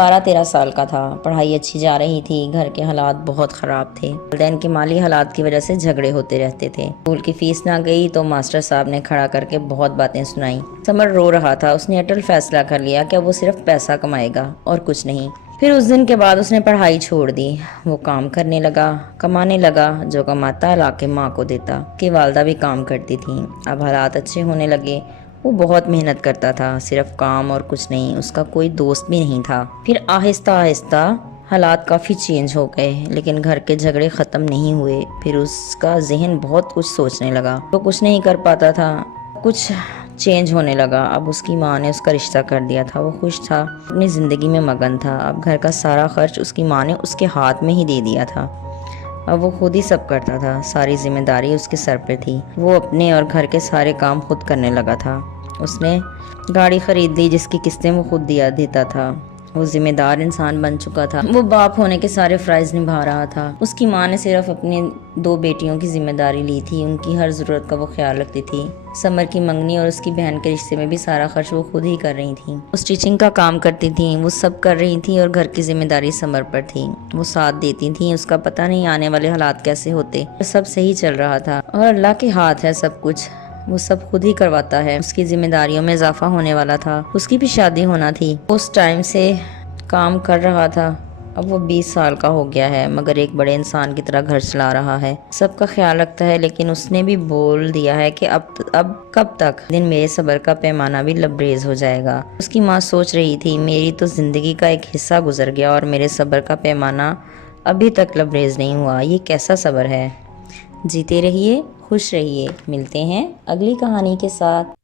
12-13 سال کا تھا، پڑھائی اچھی جا رہی تھی، گھر کے حالات بہت خراب تھے، والدین کے مالی حالات کی وجہ سے جھگڑے ہوتے رہتے تھے۔ اسکول کی فیس نہ گئی تو ماسٹر صاحب نے کھڑا کر کے بہت باتیں سنائیں۔ سمر رو رہا تھا، اس نے اٹل فیصلہ کر لیا کہ وہ صرف پیسہ کمائے گا اور کچھ نہیں۔ پھر اس دن کے بعد اس نے پڑھائی چھوڑ دی، وہ کام کرنے لگا، کمانے لگا، جو کماتا لا کے ماں کو دیتا۔ اس کی والدہ بھی کام کرتی تھیں۔ اب حالات اچھے ہونے لگے، وہ بہت محنت کرتا تھا، صرف کام اور کچھ نہیں، اس کا کوئی دوست بھی نہیں تھا۔ پھر آہستہ آہستہ حالات کافی چینج ہو گئے، لیکن گھر کے جھگڑے ختم نہیں ہوئے۔ پھر اس کا ذہن بہت کچھ سوچنے لگا، وہ کچھ نہیں کر پاتا تھا، کچھ چینج ہونے لگا۔ اب اس کی ماں نے اس کا رشتہ کر دیا تھا، وہ خوش تھا، اپنی زندگی میں مگن تھا۔ اب گھر کا سارا خرچ اس کی ماں نے اس کے ہاتھ میں ہی دے دیا تھا، اب وہ خود ہی سب کرتا تھا، ساری ذمہ داری اس کے سر پہ تھی۔ وہ اپنے اور گھر کے سارے کام خود کرنے لگا تھا۔ اس نے گاڑی خرید لی جس کی قسطیں وہ خود دیتا تھا، وہ ذمہ دار انسان بن چکا تھا، وہ باپ ہونے کے سارے فرائض نبھا رہا تھا۔ اس کی ماں نے صرف اپنی 2 بیٹیوں کی ذمہ داری لی تھی، ان کی ہر ضرورت کا وہ خیال رکھتی تھی۔ سمر کی منگنی اور اس کی بہن کے رشتے میں بھی سارا خرچ وہ خود ہی کر رہی تھیں۔ وہ اسٹیچنگ کا کام کرتی تھیں، وہ سب کر رہی تھیں، اور گھر کی ذمہ داری سمر پر تھی، وہ ساتھ دیتی تھیں۔ اس کا پتہ نہیں آنے والے حالات کیسے ہوتے، سب صحیح چل رہا تھا، اور اللہ کے ہاتھ ہے سب کچھ، وہ سب خود ہی کرواتا ہے۔ اس کی ذمہ داریوں میں اضافہ ہونے والا تھا، اس کی بھی شادی ہونا تھی، اس ٹائم سے کام کر رہا تھا۔ اب وہ 20 سال کا ہو گیا ہے، مگر ایک بڑے انسان کی طرح گھر چلا رہا ہے، سب کا خیال رکھتا ہے، لیکن اس نے بھی بول دیا ہے کہ اب کب تک؟ دن میرے صبر کا پیمانہ بھی لبریز ہو جائے گا۔ اس کی ماں سوچ رہی تھی، میری تو زندگی کا ایک حصہ گزر گیا اور میرے صبر کا پیمانہ ابھی تک لبریز نہیں ہوا، یہ کیسا صبر ہے؟ جیتے رہیے، خوش رہیے، ملتے ہیں اگلی کہانی کے ساتھ۔